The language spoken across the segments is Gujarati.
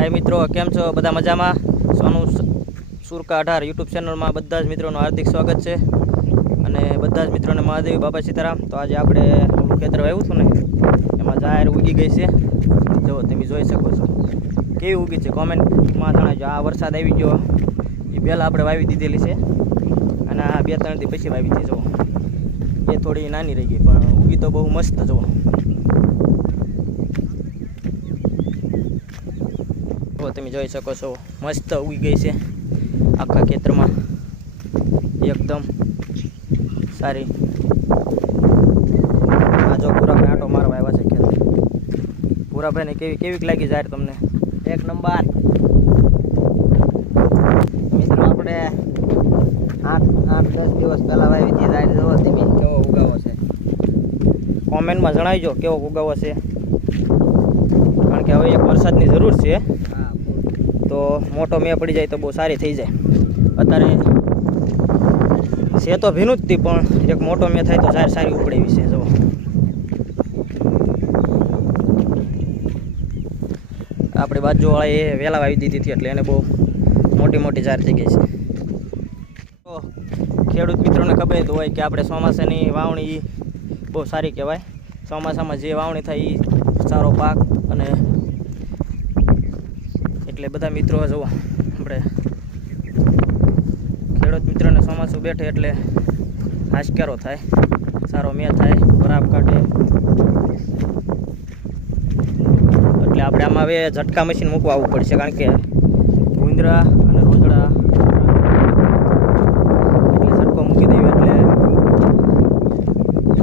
હાય મિત્રો, કેમ છો? બધા મજામાં? સોનું સુરકા અઢાર યુટ્યુબ ચેનલમાં બધા જ મિત્રોનું હાર્દિક સ્વાગત છે. અને બધા જ મિત્રોને મહાદેવ, બાપા સીતારામ. તો આજે આપણે ઓલું ખેતર વાવ્યું હતું ને, એમાં જાહેર ઉગી ગઈ છે. જો તમે જોઈ શકો છો. કેવી ઉગી છે? કોમેન્ટમાં જણાવજો. આ વરસાદ આવી ગયો. એ પહેલાં આપણે વાવી દીધેલી છે. અને આ બે ત્રણ દી પછી વાવી હતી જો એ થોડી નાની રહી ગઈ, પણ ઉગી તો બહુ મસ્ત, જુઓ. જો તમે જોઈ શકો છો. મસ્ત ઉગી ગઈ છે આખા ખેતરમાં. એકદમ સારી. આ જો પૂરાભાઈ આટો મારવા આવ્યા છે ખેતર. પૂરાભાઈને કેવી કેવીક લાગી જાહેર તમને? એક નંબર. મિત્રો, આપણે આઠ આઠ, દસ દિવસ પહેલાં વાવી હતી જાહેર. જવો તમે કેવો ઉગાવો છે. કોમેન્ટમાં જણાવજો કેવો ઉગાવો છે. કારણ કે હવે એક વરસાદની જરૂર છે. તો મોટો મેં પડી જાય તો બહુ સારી થઈ જાય. અત્યારે છે તો ભીનું જ હતી પણ એક મોટો મેં થાય તો સારી સારી ઉપડી વિશે જો આપણી બાજુવાળા એ વહેલા વાવી દીધી હતી, એટલે એને બહુ મોટી મોટી ઝાર થઈ ગઈ છે. તો ખેડૂત મિત્રોને ખબર હોય કે આપણે ચોમાસાની વાવણી બહુ સારી કહેવાય. ચોમાસામાં જે વાવણી થાય એ સારો પાક અને એટલે બધા મિત્રો જુઓ, આપણે ખેડૂત મિત્રોને ચોમાસું બેઠે એટલે હાશકારો થાય, સારો મેં થાય બરાબ કાઢે. એટલે આપણે આમાં હવે ઝટકા મશીન મૂકવા આવવું પડશે, કારણ કે ભૂંદરા અને રોજડા ઝટકો મૂકી દઈએ એટલે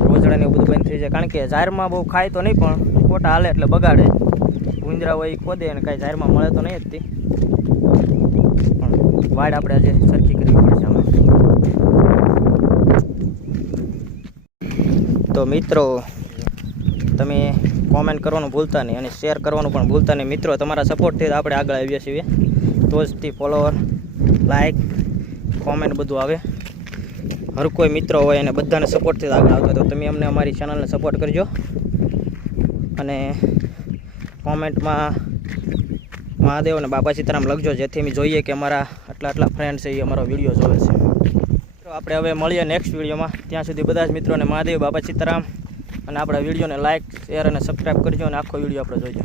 રોજડા ને એવું બધું બંધ થઈ જાય. કારણ કે જાહેરમાં બહુ ખાય તો નહીં, પણ ખોટા હાલે એટલે બગાડે. ભૂંજરા હોય એ ખોદે અને કાંઈ જાહેરમાં મળે તો નહીં જ તે. પણ વાડ આપણે આજે સરખી કરવી પડશે તો મિત્રો, તમે કોમેન્ટ કરવાનું ભૂલતા નહીં અને શેર કરવાનું પણ ભૂલતા નહીં. મિત્રો, તમારા સપોર્ટથી જ આપણે આગળ આવીએ છીએ. તો જ તે ફોલોવર લાઇક કોમેન્ટ બધું આવે. હર કોઈ મિત્રો હોય અને બધાને સપોર્ટથી આગળ આવતો તો તમે અમને અમારી ચેનલને સપોર્ટ કરજો. અને કોમેન્ટમાં મહાદેવ અને બાબા સીતારામ લખજો, જેથી અમે જોઈએ કે અમારા આટલા આટલા ફ્રેન્ડ છે એ અમારો વીડિયો જોવે છે. તો આપણે હવે મળીએ નેક્સ્ટ વિડીયોમાં ત્યાં સુધી બધા જ મિત્રોને મહાદેવ, બાબા સીતારામ અને આપણા વિડીયોને લાઇક શેર અને સબસ્ક્રાઈબ કરજો અને આખો વીડિયો આપણે જોઈજો.